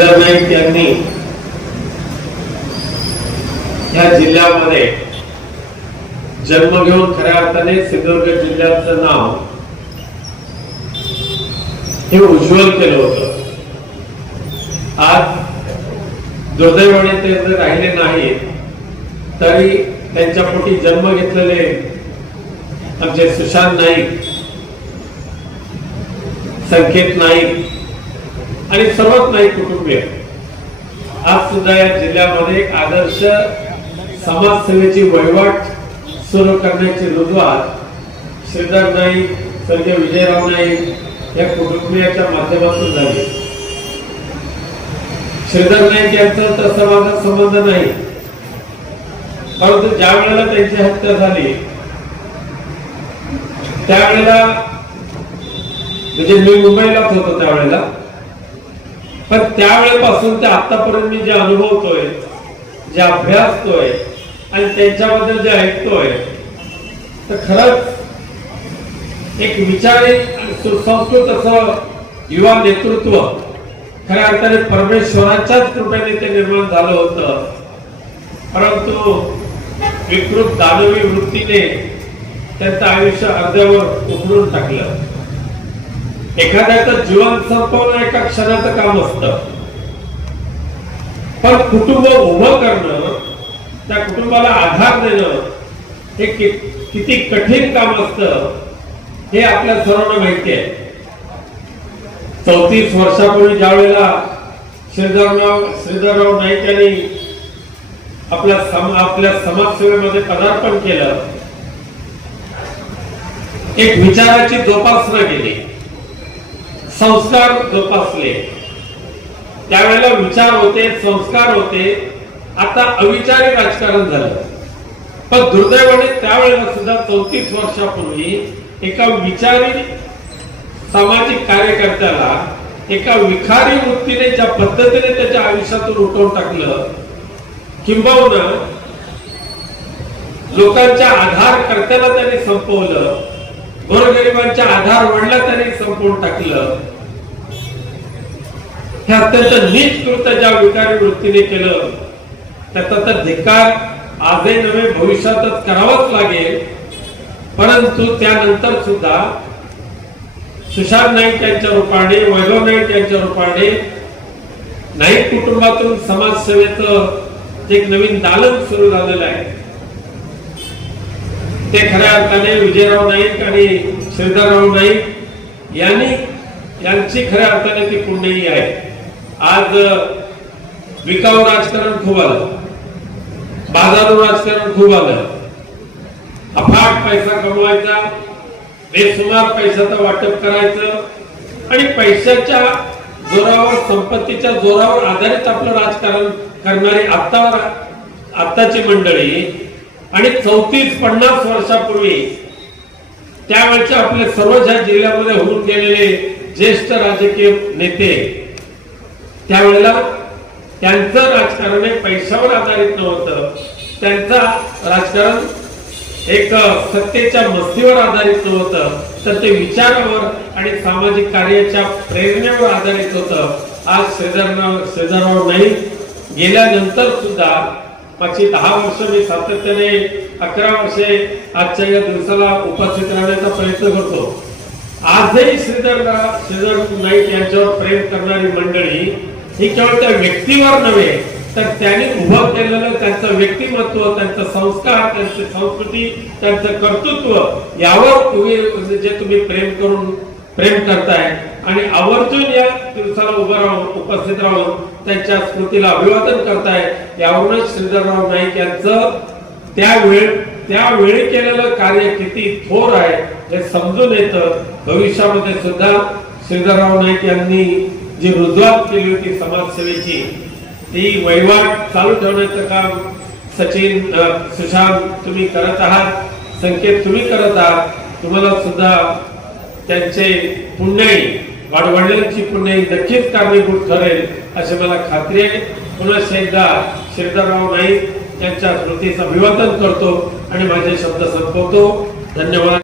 नाईक यांनी या जिल्ह्यामध्ये जन्म घेऊन खऱ्या अर्थाने सिंधुदुर्ग जिल्ह्याचं नाव हे उज्ज्वल केलं होतं. आज दुर्दैवाने ते जर राहिले नाही तरी त्यांच्या पोटी जन्म घेतलेले आमचे सुशांत नाईक संकेत नाईक आणि सर्वच नाईक कुटुंबीय. आज सुद्धा या जिल्ह्यामध्ये एक आदर्श समाजसेवेची वहिवाट सुरू करण्याची रुजवात श्रीधर नाईक स्वर्गीय विजयराव नाईक या कुटुंबियाच्या माध्यमातून झाली. श्रीधर नाईक यांचं तसा माझा संबंध नाही. परंतु ज्या वेळेला त्यांची हत्या झाली त्यावेळेला म्हणजे मी मुंबईलाच होतो त्यावेळेला पण त्यावेळेपासून ते आतापर्यंत मी जे अनुभवतोय जे अभ्यासतोय आणि त्यांच्याबद्दल जे ऐकतोय तर खरंच एक विचारी आणि सुसंस्कृत असं युवा नेतृत्व खऱ्या अर्थाने परमेश्वराच्याच कृपेने ते निर्माण झालं होतं. परंतु विकृत दानवी वृत्तीने त्यांचं आयुष्य अर्ध्यावर उघडून टाकलं. एखाद्याचं जीवन संपवणं एका क्षणाचं काम असतं. पण कुटुंब उभं करणं त्या कुटुंबाला आधार देणं हे कि- किती कठीण काम असतं हे आपल्या सर्वांना माहिती आहे. चौतीस वर्षापूर्वी ज्या वेळेला श्रीधरराव श्रीधरराव नाईक यांनी आपल्या सम आपल्या समाजसेवेमध्ये पदार्पण केलं एक विचाराची जोपासना केली. संस्कार जोपासले. त्यावेळेला विचार होते संस्कार होते. आता अविचारी राजकारण झालं. पण दुर्दैवाने त्यावेळेला सुद्धा चौतीस वर्षापूर्वी एका विचारी सामाजिक कार्यकर्त्याला एका विखारी वृत्तीने ज्या पद्धतीने त्याच्या आयुष्यातून उठवून टाकलं किंबहुना लोकांच्या आधार कर्त्याला त्यांनी संपवलं गोरगरिबांच्या आधार वडला त्यांनी संपवून टाकलं. हे अत्यंत नीच ज्या विकारी वृत्तीने केलं त्याचा तर धिक्कार आजही नव्हे भविष्यातच करावाच लागेल. परंतु त्यानंतर सुद्धा सुशांत नाईक यांच्या रूपाने वैभव नाईक यांच्या रूपाने नाईक कुटुंबातून समाजसेवेचं एक नवीन दालन सुरू झालेलं आहे. ते खऱ्या अर्थाने विजयराव नाईक आणि श्रीधरराव नाईक यांनी यांची खऱ्या अर्थाने ती पुण्यही आहे. आज विकाऊ राजकारण खूप आलं. बाजारू राजकारण खूप आलं. अफाट पैसा कमवायचा बेसुमार पैशाचं वाटप करायचं आणि पैशाच्या जोरावर संपत्तीच्या जोरावर आधारित आपलं राजकारण करणारी आत्ता आताची मंडळी आणि चौतीस पन्नास वर्षापूर्वी त्यावेळचे आपले सर्व ज्या जिल्ह्यामध्ये होऊन गेलेले ज्येष्ठ राजकीय नेते त्यावेळेला त्यांचं राजकारण हे पैशावर आधारित नव्हतं. त्यांचं राजकारण एक सत्तेच्या मस्तीवर आधारित नव्हतं. तर ते विचारावर आणि सामाजिक कार्याच्या प्रेरणेवर आधारित होतं. आज श्रीधरराव शेजारावर नाही गेल्यानंतर सुद्धा मागची दहा वर्ष मी सातत्याने अकरा वर्षे आजच्या या दिवसाला उपस्थित राहण्याचा प्रयत्न करतो. आजही श्रीधर श्रीधर नाईक यांच्यावर प्रेम करणारी मंडळी ही केवळ त्या व्यक्तीवर नव्हे तर त्यांनी उभं केलेलं त्यांचं व्यक्तिमत्व त्यांचा संस्कार त्यांची संस्कृती त्यांचं कर्तृत्व यावर तुम्ही जे तुम्ही प्रेम करून प्रेम करताय आणि आवर्जून या दिवसाला उभं राहून उपस्थित राहून त्यांच्या स्मृतीला अभिवादन करताय यावरूनच श्रीधरराव नाईक यांचं त्यावेळी त्यावेळी केलेलं कार्य किती थोर आहे हे समजून येतं. भविष्यामध्ये सुद्धा श्रीधरराव नाईक यांनी जी रुजवात केली होती समाजसेवेची ती वहिवाट चालू ठेवण्याचं काम सचिन सुशांत तुम्ही करत आहात संकेत तुम्ही करत आहात तुम्हाला सुद्धा त्यांचे पुण्याई वाडवडिलांची पुन्हा नक्कीच कारणीभूत ठरेल अशी मला खात्री आहे. पुन्हा एकदा श्रीधरराव नाईक यांच्या स्मृतीचं अभिवादन करतो आणि माझे शब्द संपवतो. धन्यवाद.